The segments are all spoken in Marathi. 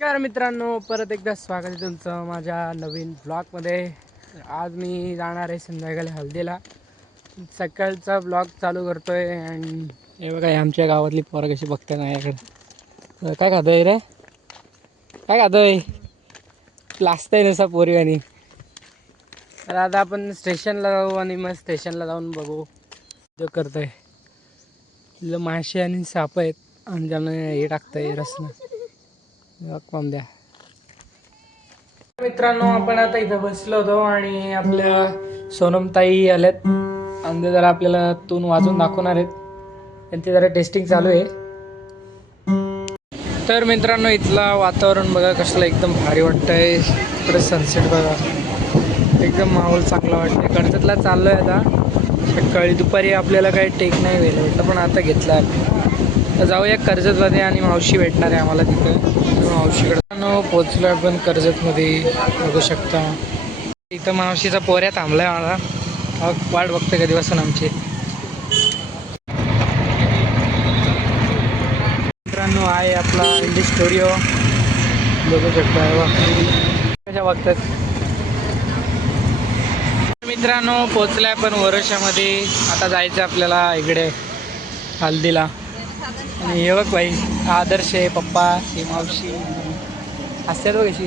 नमस्कार मित्रांनो, परत एकदा स्वागत आहे तुमचं माझ्या नवीन ब्लॉगमध्ये. आज मी जाणार आहे संध्याकाळी हल्दीला. सकाळचा ब्लॉग चालू करतोय आणि हे बघा आमच्या गावातली पोरं कशी बघते माझ्याकडे. काय खातोय रे? काय खातोय? लाजतंय नसा पोरी. आणि तर आता आपण स्टेशनला जाऊ आणि मग स्टेशनला जाऊन बघू जो करतोय. तिथलं मासे आणि साप आहेत आणि ज्यानं हे टाकतंय रसना. कम द्या मित्रांनो, आपण आता इथं बसलो होतो आणि आपल्या सोनमताई आल्यात आणि जरा आपल्याला तून वाजून दाखवणार आहेत. त्यांची जरा टेस्टिंग चालू आहे. तर मित्रांनो, इथला वातावरण बघा कसलं एकदम भारी वाटतंय. इकडे सनसेट बघा, एकदम माहोल चांगला वाटतंय. कर्जतला चाललोय आता. सकाळी दुपारी आपल्याला काही टेक नाही वेळ वाटलं, पण आता घेतला. तर जाऊया कर्जतमध्ये आणि मावशी भेटणार आहे आम्हाला तिथं. मावशीकडे पोचलो आपण कर्जतमध्ये. बघू शकता इथं मावशीचा पोऱ्या थांबलाय मला. वाट बघते कधी बसून आमची. मित्रांनो, आहे आपला इंडी स्टुडिओ. बघू शकता कशा बघतात. मित्रांनो, पोचलाय आपण वर्षामध्ये. आता जायचं आपल्याला इकडे हल्दीला. आणि हे बघ बाई, आदर्श आहे, पप्पा, ही मावशी असतात बघ कशी.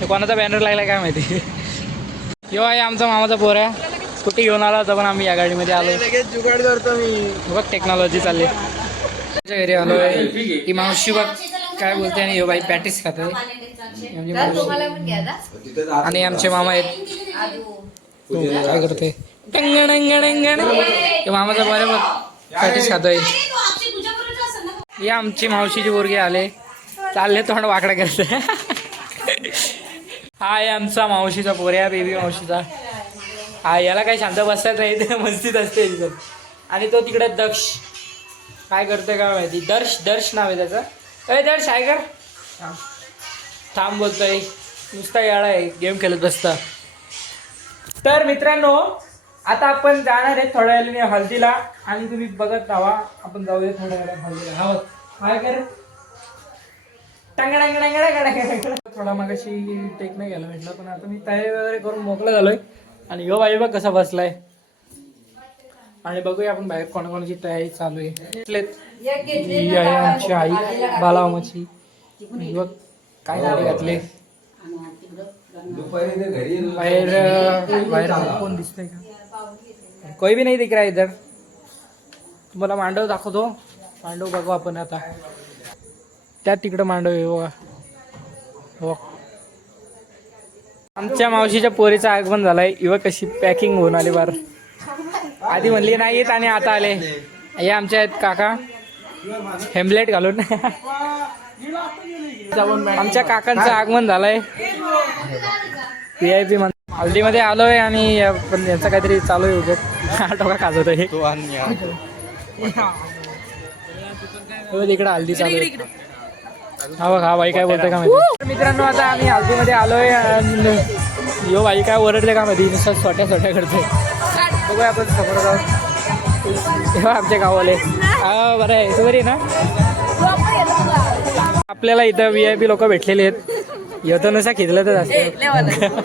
हे कोणाचा बॅनर लागला काय माहिती. यो आहे आमचा मामाचा पोऱ्या. स्कूटी घेऊन आला होता पण आम्ही या गाडीमध्ये आलो. जुगाड करतो मी. बघ टेक्नॉलॉजी चालली. त्याच्या घरी आलोय. ही मावशी बघ काय बोलते आणि यो बाई पॅटीस खाते. आणि आमचे मामा आहेत. काय करते मामाचा पोऱ्या बघ पॅटीस खातोय. या आमची मावशीची पोरगी आले, चालले तोंड वाकडा करते. हा आहे आमचा मावशीचा पोऱ्या, बेबी मावशीचा. हा याला काही शांत बसतात नाही, ते मस्तीत असते एकदम. आणि तो तिकडे दक्ष काय करतोय काय माहिती. दर्श नाव आहे त्याचं. अरे दर्श आहे कर थांब बोलतोय. नुसता याळा आहे, गेम खेळत बसता. तर मित्रांनो, आता आपण जाणार आहे थोड्या वेळाने हल्दीला आणि तुम्ही बघत राहा. आपण जाऊया थोड्या वेळाने हल्दीला. हा काय कर थोडा मागाशी टेक नाही घ्यायला भेटला, पण आता मी तयारी वगैरे करून मोकळा झालोय. आणि यो बाई बघ कसा बसलाय. आणि बघूया आपण बाहेर कोणाकोणाची तयारी चालू आहे. ही आहे आमची आई बालामाची. बघ काय गाडी घातले. बाहेर कोण दिसतंय का? कोई भी नाही दिख रहा इधर. तुम्हाला मांडव दाखवतो. मांडव बघू आपण आता. त्या तिकडं मांडव आहे बघा. हो, आमच्या मावशीच्या पोरीचं आगमन झालंय. युवक कशी पॅकिंग होऊन आली बार. आधी म्हणली नाही येत आणि आता आले. हे आमच्या आहेत काका हेमलेट घालून. आमच्या काकांचं आगमन झालंय. VIP हल्दीमध्ये आलोय आणि पण यांचं काहीतरी चालू आहे उगत. टोका खाजवत आहे तिकडं हल्दी चालू आहे. हा बघ, हा बाई काय बोलतोय का माहिती. मित्रांनो, आता आम्ही हल्दीमध्ये आलोय. यो बाई काय ओरडले का माहिती. नुसतं छोट्या करतोय. बघूया आपण समोर जाऊ. आमच्या गावाले. हा बरं आहे, तू बरी ना. आपल्याला इथं VIP लोक भेटलेले आहेत. येतो नुसा खिदलं तर असतं.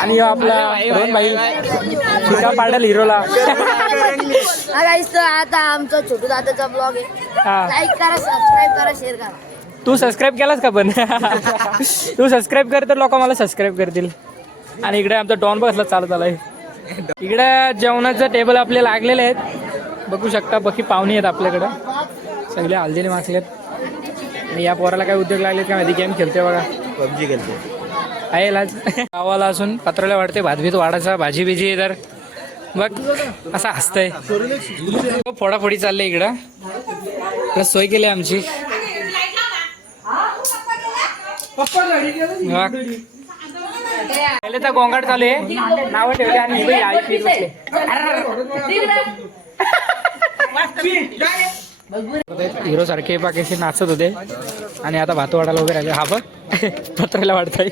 आणि आपला रोहन भाई शिका पाडल हिरोला. आता आमचा छोटू दादाचा ब्लॉग आहे. लाईक करा, सबस्क्राईब करा, शेअर करा. तू सबस्क्राईब केलास का पण? तू सबस्क्राईब कर तर लोक मला सबस्क्राईब करतील. आणि इकडे आमचा डॉन बसला चालत आलाय. इकडे जेवणाचं टेबल आपले लागलेले आहेत. बघू शकता बाकी पाहुणे आहेत आपल्याकडं. सगळे हल्दीने मागलेत. आणि या पोराला काय उद्योग लागले काय माहिती. गेम खेळते बघा, PUBG खेळते आहे लाज. गावाला असून पत्राला वाढते भातभीत वाढायचा भाजी बिजी. तर बघ असं हसतंय. फोडाफोडी चालले इकडं. सोय केली आमची. पहिले तर गोंगाट चालू आहे. नाव ठेवले आणि आई पीत बसले. हिरो सारखे पाकेशी नाचत होते आणि आता भात वाढायला वगैरे आले. हा बघ पत्राला वाढताय.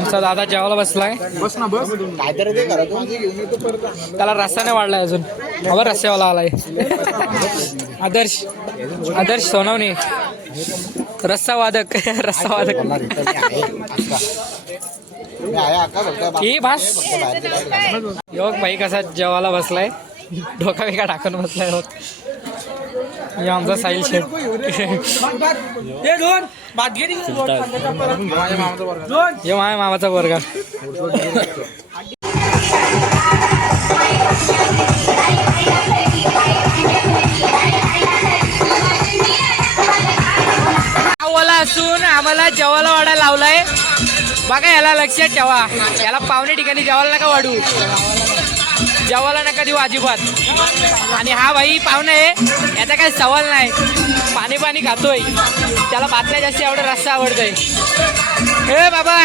आमचा दादा जेवायला बसलाय. बस ना बस काहीतरी ते करा त्याला रस्त्याने वाढलाय अजून. खबर रस्त्यावाला आलाय. आदर्श आदर्श सोनवणे रस्सा वादक रस्सा वादक ही भास योग भाई कसा जेवायला बसलाय. डोका बिका टाकून बसलाय. बघ हे आमचा साहिल शेठ. हे माझ्या मामाचा वर्ग. ओला असून आम्हाला जेवायला वाढायला लावलाय. बघा याला लक्षात ठेवा. याला पाहुणे ठिकाणी जेवायला नका वाढू. जेवायला नका देऊ अजिबात. आणि हा भाई पाहुणा आहे. याचा काही सवाल नाही. पाणी पाणी खातोय. त्याला भातल्या जास्त एवढा रस्सा आवडतोय. हे बाबा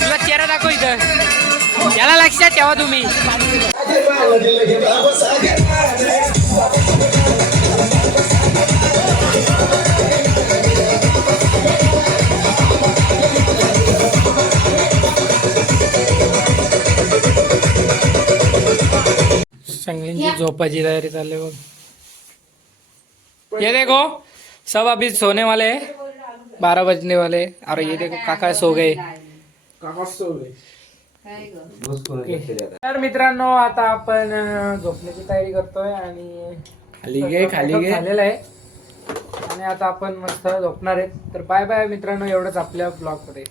तुला चेहरा दाखव इथं. याला लक्षात ठेवा तुम्ही. संगलींची झोपाची तयारी चालली बघ. ये देखो सब अभी सोने वाले हैं. 12 बजने वाले. और ये देखो काका सो गए. तर मित्रांनो आता आपण झोपण्याची तयारी करतोय. आणि खाली झालेलं आहे. आणि आता आपण मस्त झोपणार आहेत. तर बाय बाय मित्रांनो. एवढंच आपल्या ब्लॉग मध्ये.